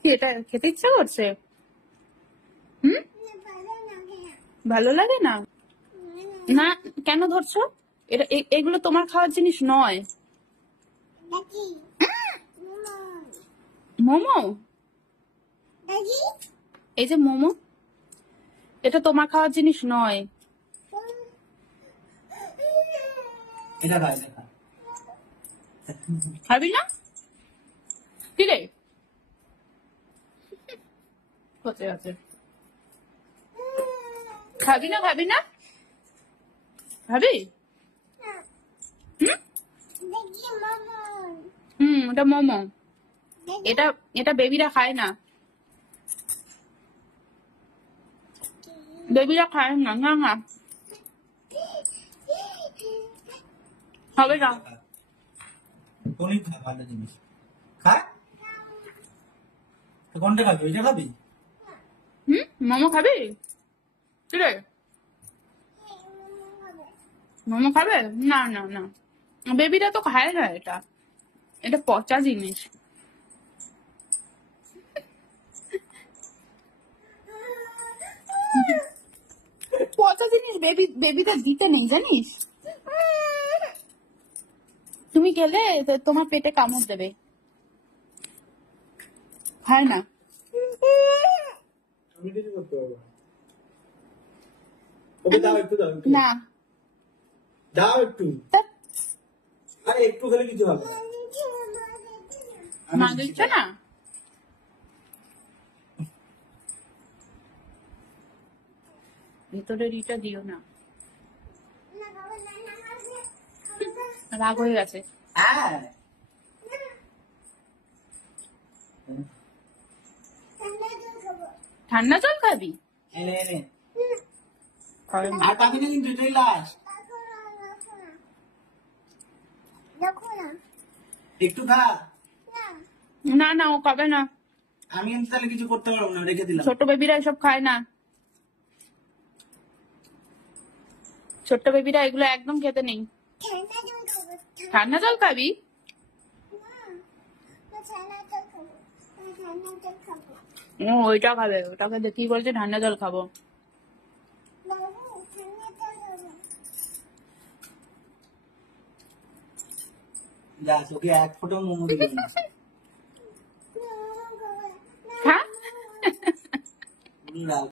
কি এটা খেতে ইচ্ছা করছে? হুম, ভালো লাগে না? না, কেন ধরছো? এটা এগুলো তোমার খাওয়ার জিনিস নয়। মোমো, এই যে মোমো, এটা তোমার খাওয়ার জিনিস নয়। খাবি না? কি রে? হতে আছে, খাবি না? খাবি না? খাবি? এটা মোমো। এটা এটা বেবিরা খায় না, বেবিরা খায় না। না না, হবে না। ভালো জিনিস খায়, কোনটা খাবি? ওইটা খাবি? মোমো খাবি? কি রে, মোমো খাবে? না না না, বেবিরা তো খায় না এটা, এটা পচা জিনিস। পচা জিনিস বেবিদের দিতে নেই, জানিস? তুমি খেলে তোমার পেটে কামড় দেবে, খায় না। আমি কিছু করতে পারবো না। ওকে দাও, একটু দাও, না, দাও একটু। আরে একটু খেলে কিছু হবে না। মা দিচ্ছে না। ভেতরের ইটা দিও না, রাগ হয়ে গেছে। ঠান্ডা জল খাবি? এনে এনে খাবে না। আর পাবি না কিন্তু, এটাই লাস্ট। একটু খা। না না, ও খাবে না। আমি কিন্তু তাহলে কিছু করতে পারবো না, রেখে দিলাম। ছোট বেবিরা এসব খায় না, ছোট্ট বেবিরা এগুলো একদম খেতে নেই। ঠান্ডা জল খাবি? ও ওইটা খাবে, ওটাকে দেখি বলছে ঠান্ডা জল খাবো। যা, তোকে এক ফোঁটা মোমো দিল না। হ্যাঁ